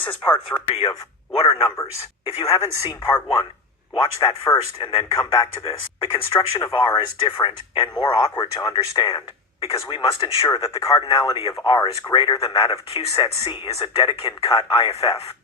This is part 3 of What are Numbers? If you haven't seen part 1, watch that first and then come back to this. The construction of R is different and more awkward to understand, because we must ensure that the cardinality of R is greater than that of Q. Set C is a Dedekind cut IFF.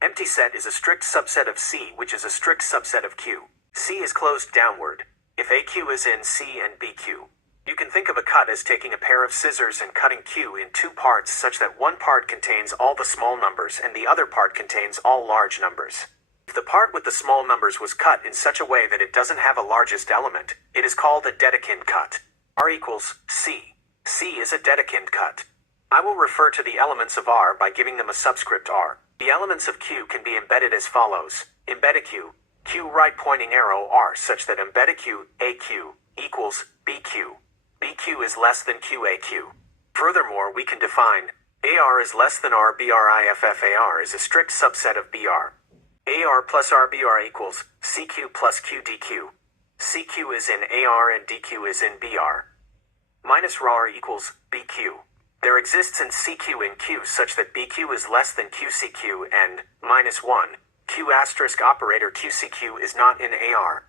Empty set is a strict subset of C, which is a strict subset of Q. C is closed downward, if AQ is in C and BQ. You can think of a cut as taking a pair of scissors and cutting Q in 2 parts such that one part contains all the small numbers and the other part contains all large numbers. If the part with the small numbers was cut in such a way that it doesn't have a largest element, it is called a Dedekind cut. R equals C. C is a Dedekind cut. I will refer to the elements of R by giving them a subscript R. The elements of Q can be embedded as follows. Embedq, Q right pointing arrow R such that embedq AQ equals BQ. BQ is less than QAQ. Furthermore, we can define AR is less than R. BRIFF AR is a strict subset of BR. AR plus RBR equals CQ plus QDQ. CQ is in AR and DQ is in BR. Minus RAR equals BQ. There exists in CQ in Q such that BQ is less than QCQ and minus 1. Q asterisk operator QCQ is not in AR.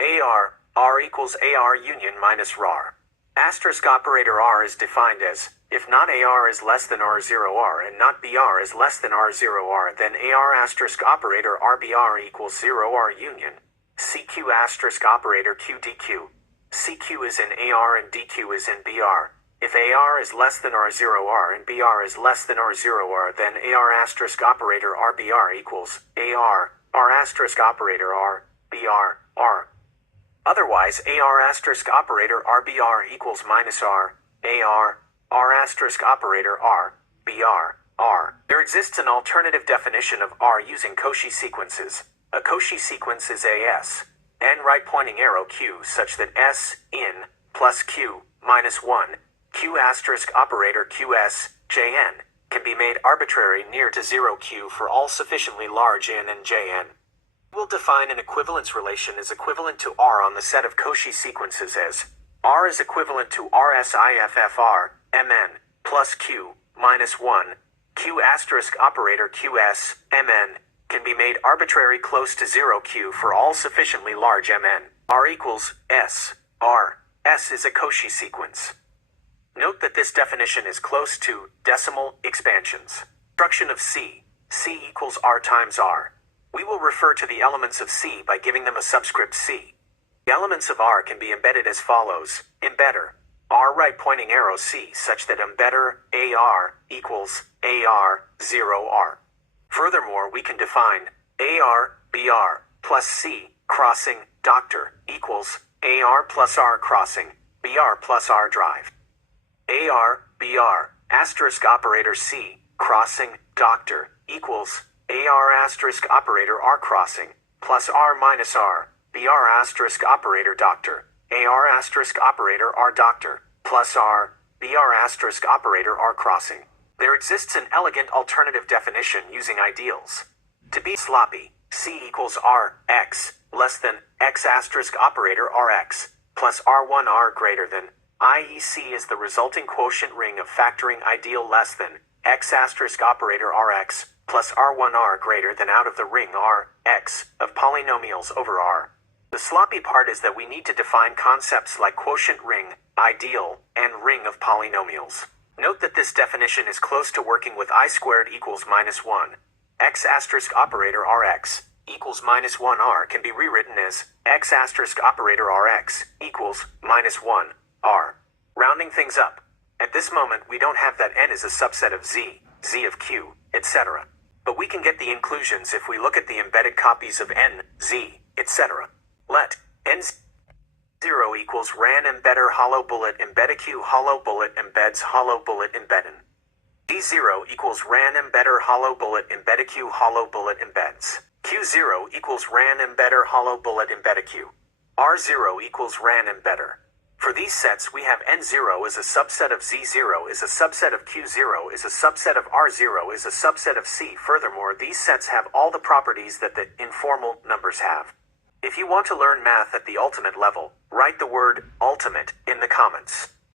AR, R equals AR union minus RAR. Asterisk operator R is defined as, if not AR is less than R0R and not BR is less than R0R, then AR asterisk operator RBR equals 0R union. CQ asterisk operator QDQ. CQ is in AR and DQ is in BR. If AR is less than R0R and BR is less than R0R, then AR asterisk operator RBR equals AR, R asterisk operator R, BR, R. Otherwise, AR asterisk operator RBR equals minus R, AR, R asterisk operator R, BR, R. There exists an alternative definition of R using Cauchy sequences. A Cauchy sequence is AS, N right pointing arrow Q such that S, in, plus Q, minus 1, Q asterisk operator QS, JN, can be made arbitrary near to 0Q for all sufficiently large N and JN. We'll define an equivalence relation as equivalent to R on the set of Cauchy sequences as R is equivalent to RSIFFR, MN, plus Q, minus 1, Q asterisk operator QS, MN, can be made arbitrary close to 0Q for all sufficiently large MN. R equals S, R. S is a Cauchy sequence. Note that this definition is close to decimal expansions. Construction of C. C equals R times R. We will refer to the elements of C by giving them a subscript C. The elements of R can be embedded as follows. Embedr, R right pointing arrow C such that embedr AR equals AR 0R. Furthermore, we can define AR BR plus C crossing doctor equals AR plus R crossing BR plus R drive. AR BR asterisk operator C crossing doctor equals AR asterisk operator R crossing plus R minus R, BR asterisk operator doctor, AR asterisk operator R doctor, plus R, BR asterisk operator R crossing. There exists an elegant alternative definition using ideals. To be sloppy, C equals R, X, less than, X asterisk operator RX, plus R1 R greater than, i.e. C is the resulting quotient ring of factoring ideal less than, X asterisk operator RX, plus R1R greater than out of the ring R, X, of polynomials over R. The sloppy part is that we need to define concepts like quotient ring, ideal, and ring of polynomials. Note that this definition is close to working with I squared equals minus 1. X asterisk operator Rx equals minus 1R can be rewritten as X asterisk operator Rx equals minus 1, R. Rounding things up. At this moment we don't have that N is a subset of Z, Z of Q, etc. But we can get the inclusions if we look at the embedded copies of N, Z, etc. Let N0 equals ran embedr hollow bullet embedq hollow bullet embeds hollow bullet embeddin. D0 equals ran embedr hollow bullet embedq hollow bullet embeds. Q0 equals ran embedr hollow bullet embedq. R0 equals ran embedr. For these sets we have N0 is a subset of Z0 is a subset of Q0 is a subset of R0 is a subset of C. Furthermore, these sets have all the properties that the informal numbers have. If you want to learn math at the ultimate level, write the word ultimate in the comments.